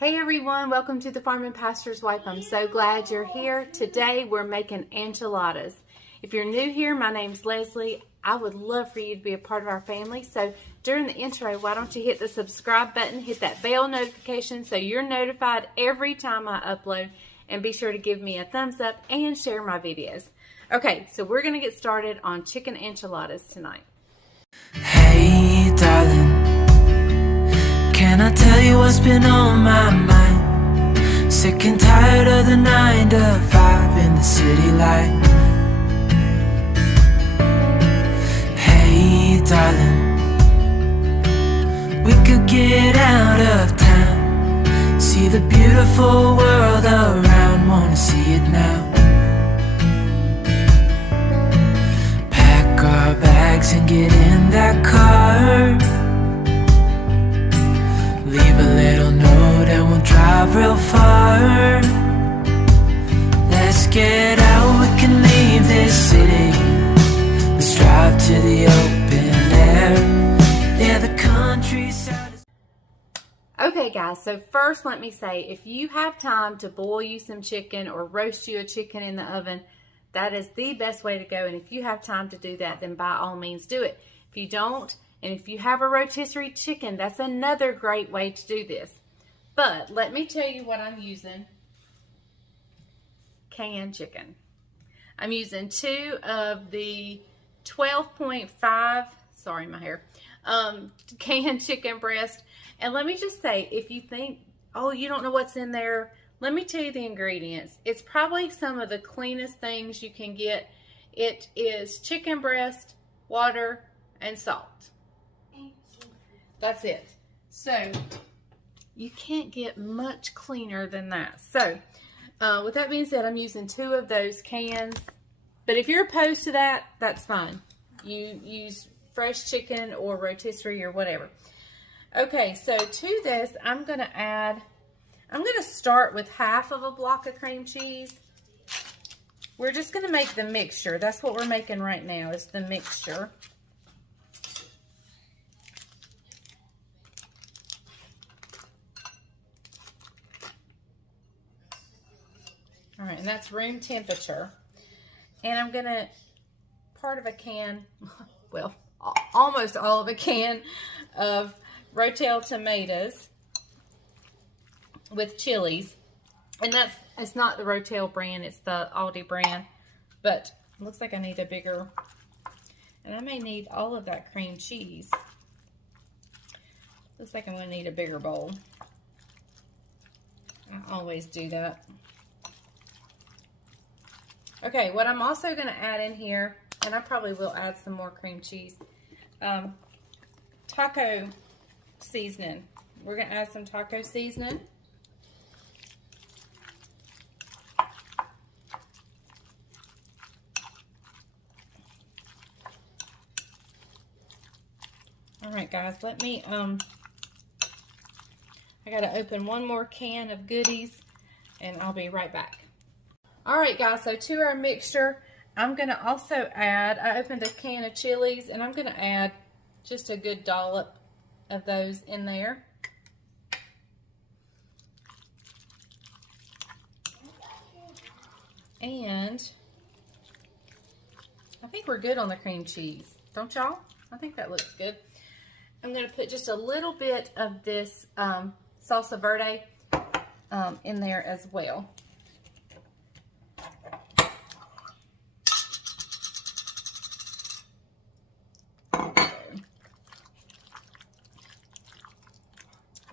Hey everyone, welcome to the Farm and Pastor's Wife. I'm so glad you're here. Today we're making enchiladas. If you're new here, my name's Leslie. I would love for you to be a part of our family. So during the intro, why don't you hit the subscribe button, hit that bell notification so you're notified every time I upload, and be sure to give me a thumbs up and share my videos. Okay, so we're gonna get started on chicken enchiladas tonight. Hey darling, can I tell you what's been on my mind? Sick and tired of the 9 to 5 in the city life. Hey darling, we could get out of town, see the beautiful world around, wanna see it now. Pack our bags and get in that car, leave a little note and we'll drive real far. Let's get out, we can leave this city. Let's drive to the open air. Yeah, the countryside is... Okay guys, so first let me say, if you have time to boil you some chicken or roast you a chicken in the oven, that is the best way to go. And if you have time to do that, then by all means do it. If you don't, and if you have a rotisserie chicken, that's another great way to do this. But let me tell you what I'm using. Canned chicken. I'm using 2 of the 12.5, sorry my hair, canned chicken breast. And let me just say, if you think, oh, you don't know what's in there, let me tell you the ingredients. It's probably some of the cleanest things you can get. It is chicken breast, water, and salt. That's it. So you can't get much cleaner than that. So with that being said, I'm using 2 of those cans. But if you're opposed to that, that's fine. You use fresh chicken or rotisserie or whatever. Okay, so to this, I'm going to start with half of a block of cream cheese. We're just going to make the mixture. That's what we're making right now, is the mixture. All right, and that's room temperature. And I'm gonna, part of a can, well, almost all of a can of rotel tomatoes with chilies. And it's not the rotel brand, it's the Aldi brand. But it looks like I need a bigger, and I may need all of that cream cheese. Looks like I'm gonna need a bigger bowl. I always do that. Okay, what I'm also going to add in here, and I probably will add some more cream cheese, taco seasoning. We're going to add some taco seasoning. All right, guys, let me, I got to open one more can of goodies, and I'll be right back. All right, guys, so to our mixture, I'm going to also add, I opened a can of chilies, and I'm going to add just a good dollop of those in there. And I think we're good on the cream cheese. Don't y'all? I think that looks good. I'm going to put just a little bit of this Salsa Verde in there as well.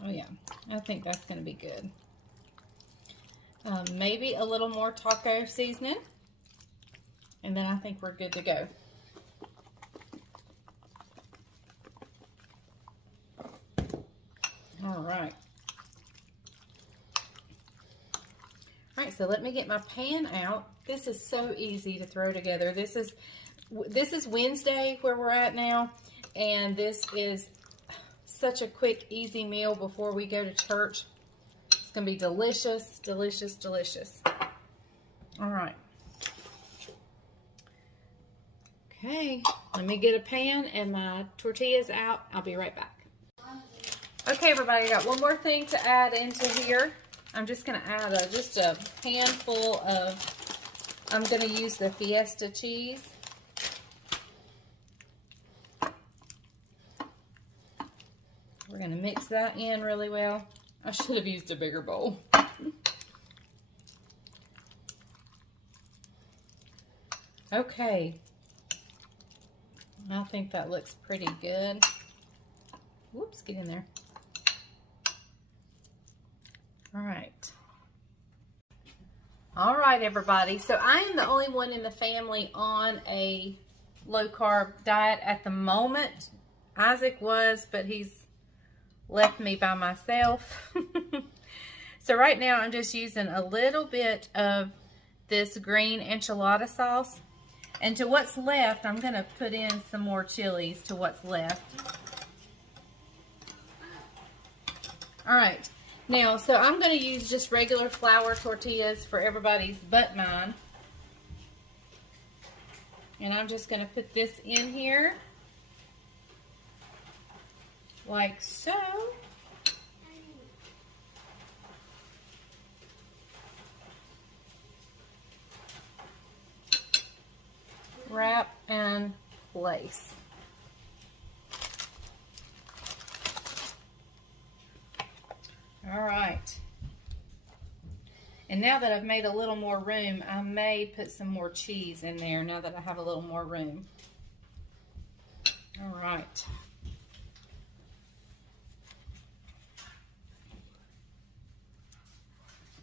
Oh yeah, I think that's going to be good. Maybe a little more taco seasoning, and then I think we're good to go. All right. All right, so let me get my pan out. This is so easy to throw together. This is Wednesday where we're at now, and this is such a quick, easy meal before we go to church. It's gonna be delicious, delicious, delicious. All right. Okay, let me get a pan and my tortillas out. I'll be right back. Okay, everybody, I got one more thing to add into here. I'm just going to add just a handful of, I'm going to use the Fiesta cheese. We're going to mix that in really well. I should have used a bigger bowl. Okay. I think that looks pretty good. Whoops, get in there. All right. All right, everybody. So I am the only one in the family on a low-carb diet at the moment. Isaac was, but he's left me by myself. So right now I'm just using a little bit of this green enchilada sauce. And to what's left, I'm going to put in some more chilies to what's left. All right. Now, so I'm going to use just regular flour tortillas for everybody's but mine. And I'm just going to put this in here. Like so. Wrap and place. All right. And now that I've made a little more room, I may put some more cheese in there now that I have a little more room. All right.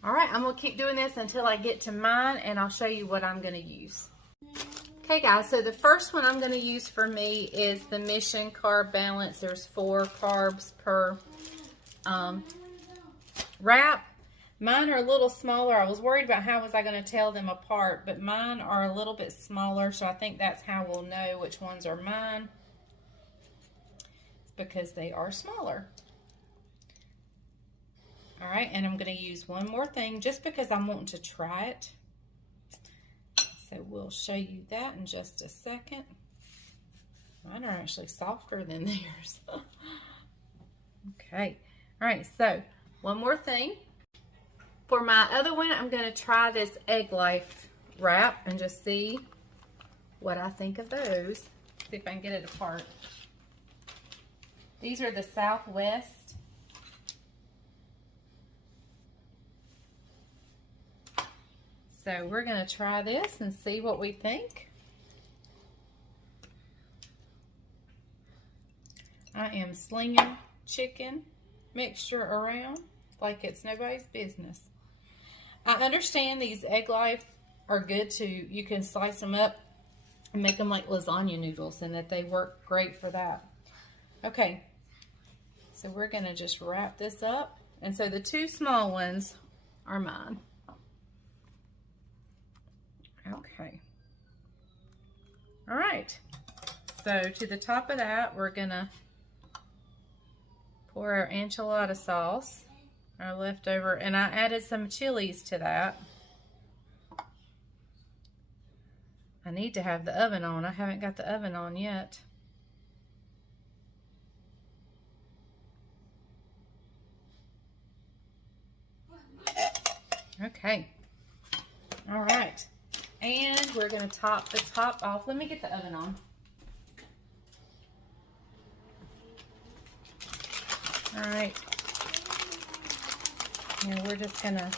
All right, I'm gonna keep doing this until I get to mine, and I'll show you what I'm gonna use. Okay guys, so the first one I'm gonna use for me is the Mission Carb Balance. There's 4 carbs per wrap. Mine are a little smaller. I was worried about how was I gonna tell them apart, but mine are a little bit smaller, so I think that's how we'll know which ones are mine. It's because they are smaller. All right, and I'm going to use one more thing just because I'm wanting to try it. So we'll show you that in just a second. Mine are actually softer than theirs. Okay, all right, so one more thing. For my other one, I'm going to try this Egg Life wrap and just see what I think of those. See if I can get it apart. These are the Southwest. So we're going to try this and see what we think. I am slinging chicken mixture around like it's nobody's business. I understand these Egg Life are good to, you can slice them up and make them like lasagna noodles, and that they work great for that. Okay, so we're going to just wrap this up. And so the 2 small ones are mine. Okay. All right. So to the top of that, we're gonna pour our enchilada sauce, our leftover, and I added some chilies to that. I need to have the oven on. I haven't got the oven on yet. Okay. All right. And we're going to top the top off. Let me get the oven on. All right. And we're just going to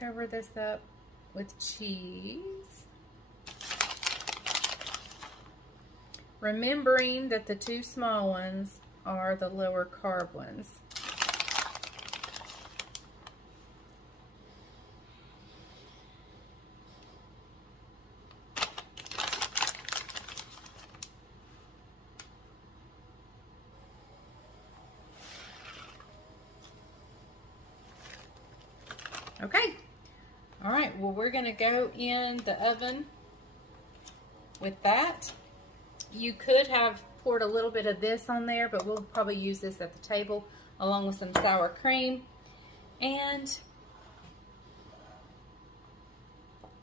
cover this up with cheese. Remembering that the 2 small ones are the lower carb ones. Okay, all right, well, we're gonna go in the oven with that. You could have poured a little bit of this on there, but we'll probably use this at the table along with some sour cream. And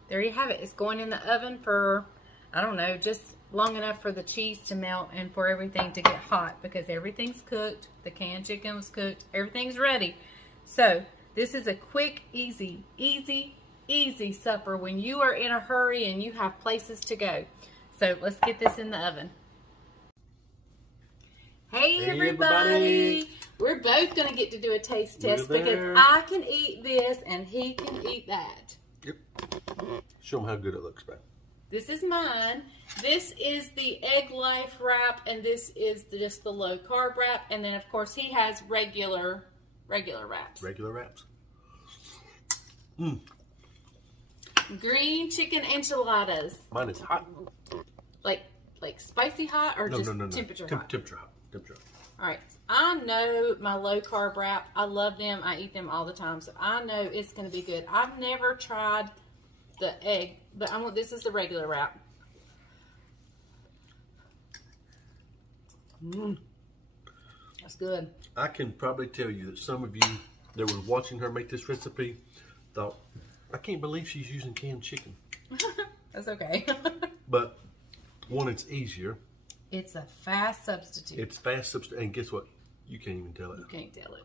there you have it. It's going in the oven for, I don't know, just long enough for the cheese to melt and for everything to get hot, because everything's cooked. The canned chicken was cooked. Everything's ready. So this is a quick, easy supper when you are in a hurry and you have places to go. So let's get this in the oven. Hey everybody! We're both going to get to do a taste test because I can eat this and he can eat that. Yep. Show them how good it looks, babe. This is mine. This is the Egg Life wrap, and this is just the low carb wrap. And then, of course, he has regular wraps. Regular wraps. Green chicken enchiladas. Mine is hot. Like spicy hot or No. temperature hot? Temperature hot. Temperature hot. All right. I know my low carb wrap. I love them. I eat them all the time, so I know it's going to be good. I've never tried the egg, but this is the regular wrap. That's good. I can probably tell you that some of you that were watching her make this recipe thought, I can't believe she's using canned chicken. That's okay. But one, it's easier. It's a fast substitute. It's fast substitute, and guess what? You can't even tell it. You can't tell it.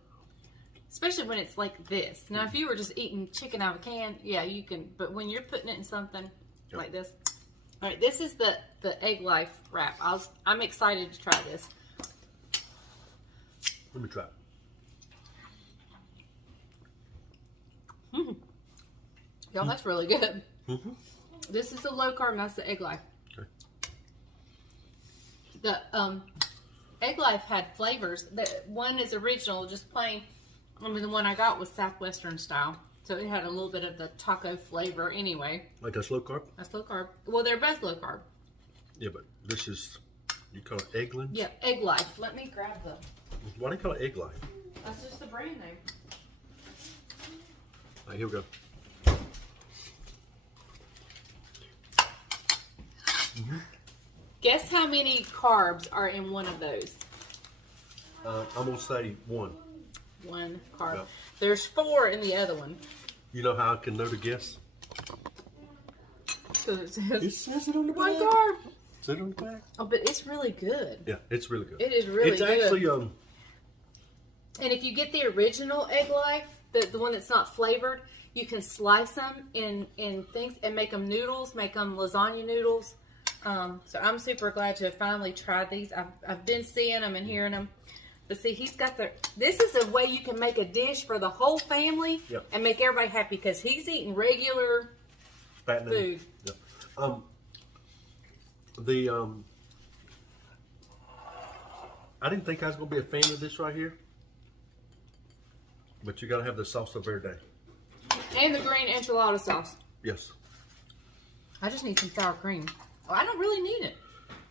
Especially when it's like this. Now, if you were just eating chicken out of a can, yeah, you can. But when you're putting it in something like this. All right, this is the Egg Life wrap. I'm excited to try this. Let me try it. Y'all, that's really good. This is the low carb, and that's the Egg Life. Okay. The Egg Life had flavors. The one is original, just plain. I mean, the one I got was Southwestern style. So it had a little bit of the taco flavor anyway. Like that's low carb? That's low carb. Well, they're both low carb. Yeah, but this is, you call it Eggland? Yeah, Egg Life. Let me grab them. Why do you call it Egg Life? That's just the brand name. All right, here we go. Guess how many carbs are in one of those? I'm going to say one. One carb. Yeah. There's 4 in the other one. You know how I can know to guess? Because It says it on the one back. carb. It says it on the back. Oh, but it's really good. Yeah, it's really good. It is really it's good. It's actually, And if you get the original Egg Life, the one that's not flavored, you can slice them in things and make them noodles, make them lasagna noodles. So I'm super glad to have finally tried these. I've been seeing them and hearing them. But see, he's got this is a way you can make a dish for the whole family and make everybody happy because he's eating regular food. Yep. I didn't think I was going to be a fan of this right here. But you got to have the Salsa Verde. And the green enchilada sauce. Yes. I just need some sour cream. Oh, I don't really need it.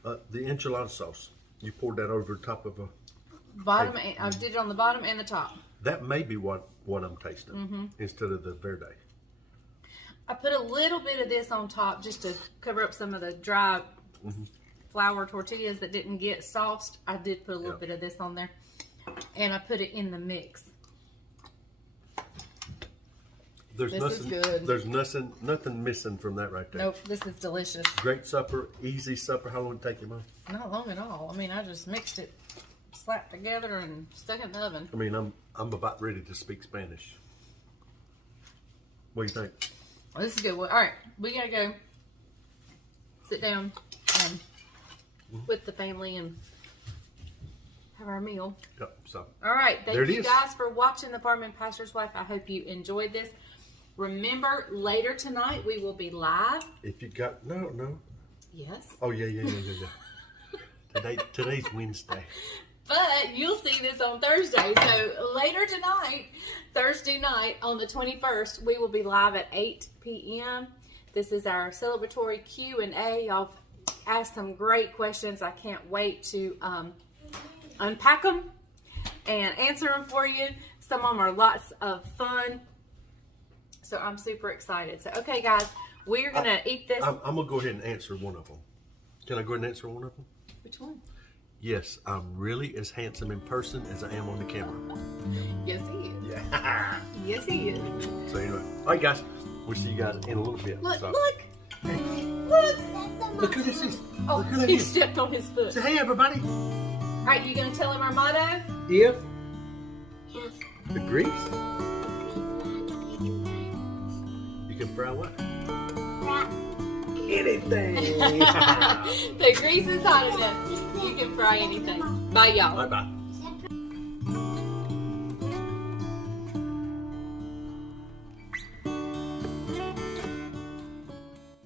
The enchilada sauce. You poured that over the top of a... Bottom. I did it on the bottom and the top. That may be what I'm tasting instead of the Verde. I put a little bit of this on top just to cover up some of the dry flour tortillas that didn't get sauced. I did put a little bit of this on there. And I put it in the mix. This is good. There's nothing missing from that right there. Nope, this is delicious. Great supper, easy supper. How long did it take you, Mom? Not long at all. I mean, I just mixed it, slapped together, and stuck it in the oven. I mean, I'm about ready to speak Spanish. What do you think? Well, this is good. Well, all right, we gotta go sit down and with the family and have our meal. Yep. So. All right, thank you is. guys for watching The Farm and Pastor's Wife. I hope you enjoyed this. Remember, later tonight we will be live. If you got no. Yes. Oh yeah. Today's Wednesday. But you'll see this on Thursday. So later tonight, Thursday night on the 21st, we will be live at 8 p.m. This is our celebratory Q&A. Y'all asked some great questions. I can't wait to unpack them and answer them for you. Some of them are lots of fun. So I'm super excited. So, okay, guys, we're going to eat this. I'm going to go ahead and answer one of them. Can I go ahead and answer one of them? Which one? Yes, I'm really as handsome in person as I am on the camera. Yes, he is. Yeah. Yes, he is. So anyway, all right, guys, we'll see you guys in a little bit. Look, so. look. Hey. Look. Look who this is. Oh, Look at he him. stepped on his foot. Say hey, everybody. All right, you gonna tell him our motto? If the grease, you can fry what? Anything. The grease is hot enough. You can fry anything. Bye, y'all. Bye bye.